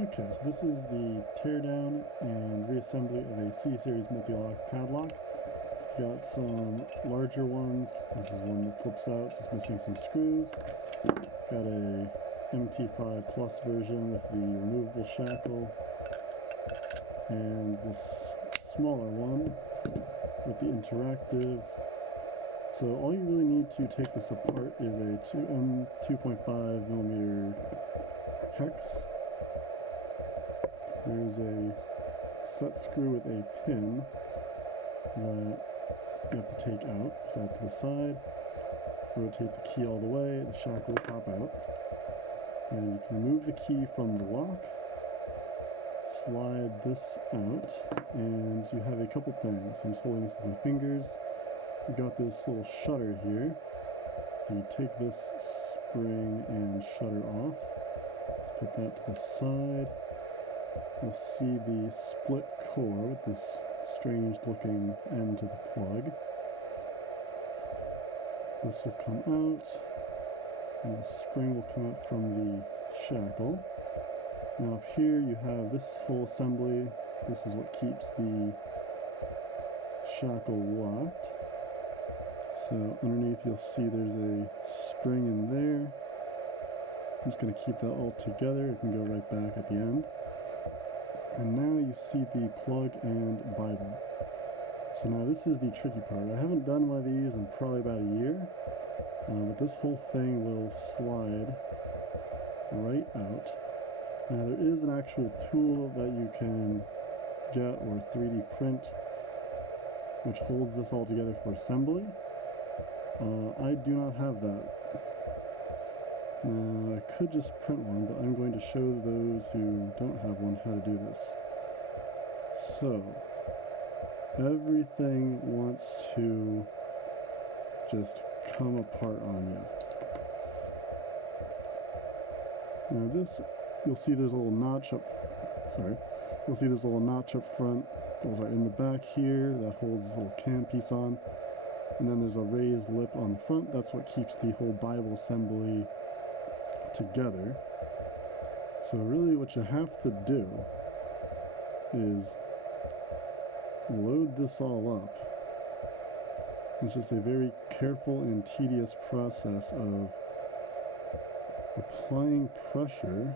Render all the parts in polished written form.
Okay, so this is the teardown and reassembly of a C-Series multi-lock padlock. Got some larger ones. This is one that flips out, so it's missing some screws. Got a MT5 Plus version with the removable shackle. And this smaller one with the interactive. So all you really need to take this apart is a 2.5 millimeter hex. There's a set screw with a pin that you have to take out. Put that to the side. Rotate the key all the way. The shackle will pop out. And you can remove the key from the lock. Slide this out, and you have a couple things. I'm just holding this with my fingers. You got this little shutter here. So you take this spring and shutter off. Let's put that to the side. You'll see the split core with this strange looking end to the plug. This will come out, and the spring will come out from the shackle. Now up here you have this whole assembly. This is what keeps the shackle locked. So underneath you'll see there's a spring in there. I'm just going to keep that all together. It can go right back at the end. And now you see the plug and Bible. So now this is the tricky part. I haven't done one of these in probably about a year, but this whole thing will slide right out. Now there is an actual tool that you can get or 3D print which holds this all together for assembly. I do not have that. Now I could just print one, but I'm going to show those who don't have one how to do this. So everything wants to just come apart on you. Now this, you'll see there's a little notch up, you'll see there's a little notch up front. Those are in the back here, that holds this little cam piece on. And then there's a raised lip on the front. That's what keeps the whole Bible assembly together. So really what you have to do is load this all up. It's just a very careful and tedious process of applying pressure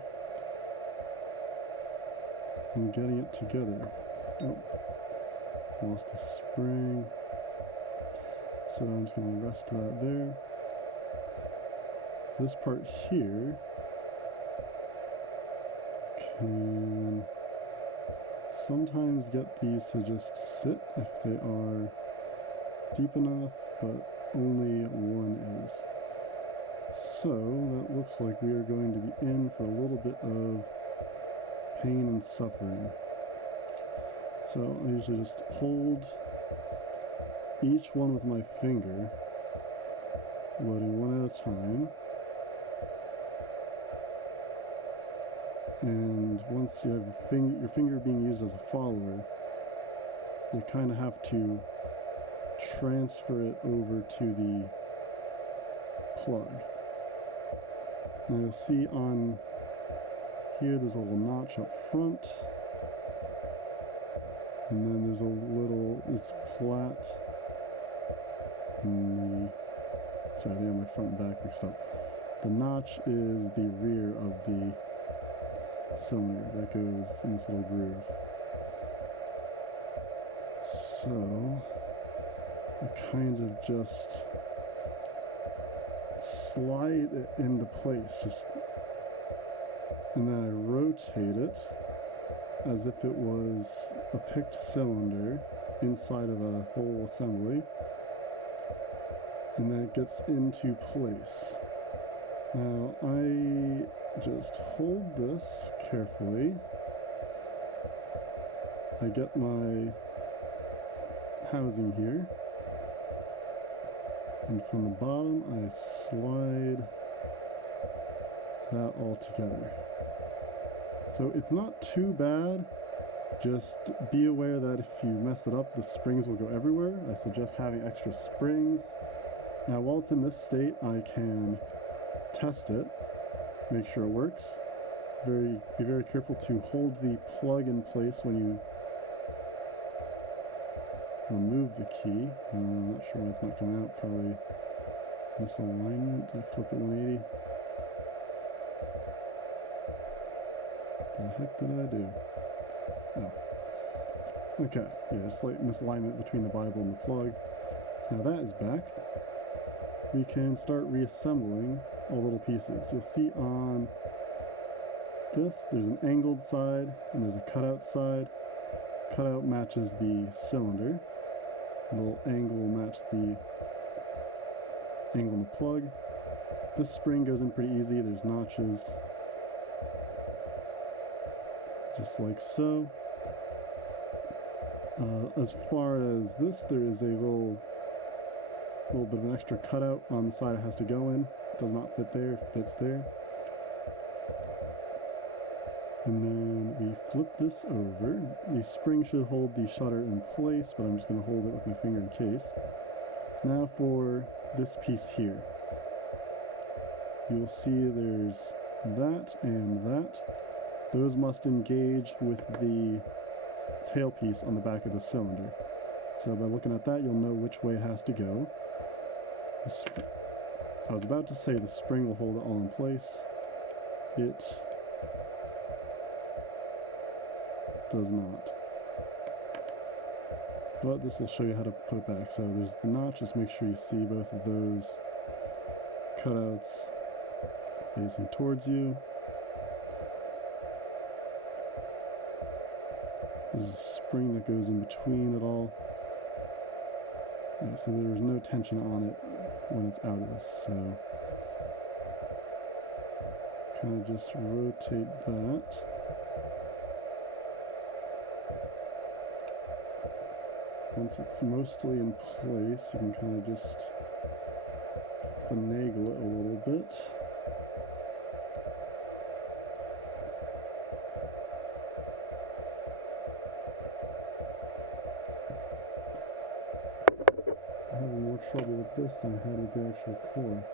and getting it together. Oh, lost a spring. So I'm just going to rest that there. This part here can sometimes get these to just sit if they are deep enough, but only one is. So that looks like we are going to be in for a little bit of pain and suffering. So I usually just hold each one with my finger, loading one at a time. And once you have your finger being used as a follower, you kind of have to transfer it over to the plug. Now you'll see on here there's a little notch up front, and then there's a little, it's flat. Sorry, I think I have my front and back mixed up. The notch is the rear of the cylinder that goes in this little groove. So I kind of just slide it into place, and then I rotate it as if it was a picked cylinder inside of a whole assembly, and then it gets into place. Now I just hold this carefully. I get my housing here, and from the bottom I slide that all together. So it's not too bad. Just be aware that if you mess it up, the springs will go everywhere. I suggest having extra springs. Now while it's in this state, I can test it, make sure it works, be very careful to hold the plug in place when you remove the key. I'm not sure why it's not coming out. Probably misalignment. I flip it 180. What the heck did I do? Oh. Okay, yeah, slight misalignment between the Bible and the plug. So now that is back. We can start reassembling all little pieces. You'll see on this, there's an angled side and there's a cutout side. Cutout matches the cylinder. The little angle will match the angle in the plug. This spring goes in pretty easy. There's notches just like so. As far as this, there is a little bit of an extra cutout on the side it has to go in. It does not fit there, it fits there. And then we flip this over. The spring should hold the shutter in place, but I'm just going to hold it with my finger in case. Now for this piece here. You'll see there's that and that. Those must engage with the tailpiece on the back of the cylinder. So by looking at that, you'll know which way it has to go. I was about to say the spring will hold it all in place. It does not. But this will show you how to put it back. So there's the notch, just make sure you see both of those cutouts facing towards you. There's a spring that goes in between it all. Yeah, so there's no tension on it when it's out of this. So kind of just rotate that. Once it's mostly in place, you can kind of just finagle it a little bit. I'm having more trouble with this than I had with the actual core.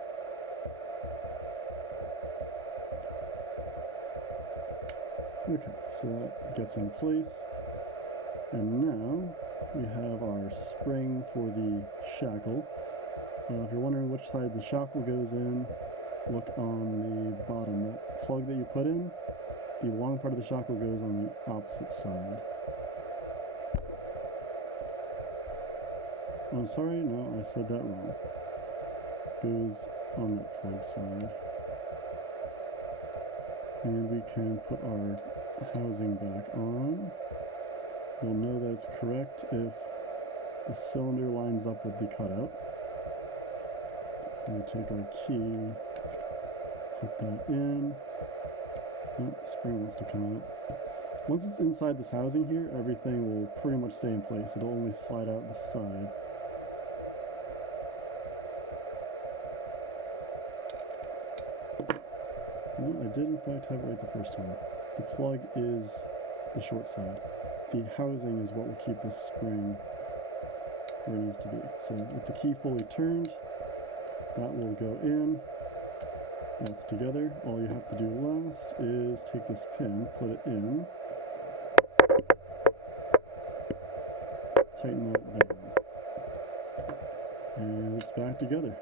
Okay, so that gets in place. And now we have our spring for the shackle. If you're wondering which side the shackle goes in, look on the bottom. That plug that you put in, the long part of the shackle goes on the opposite side. I'm sorry, no, I said that wrong. Goes on that plug side. And we can put our housing back on. You'll know that it's correct if the cylinder lines up with the cutout. We take our key, put that in. Oh, the spring wants to come out. Once it's inside this housing here, everything will pretty much stay in place. It'll only slide out the side. No, I did in fact have it right the first time. The plug is the short side. The housing is what will keep this spring where it needs to be. So with the key fully turned, that will go in. That's together. All you have to do last is take this pin, put it in, tighten that down, and it's back together.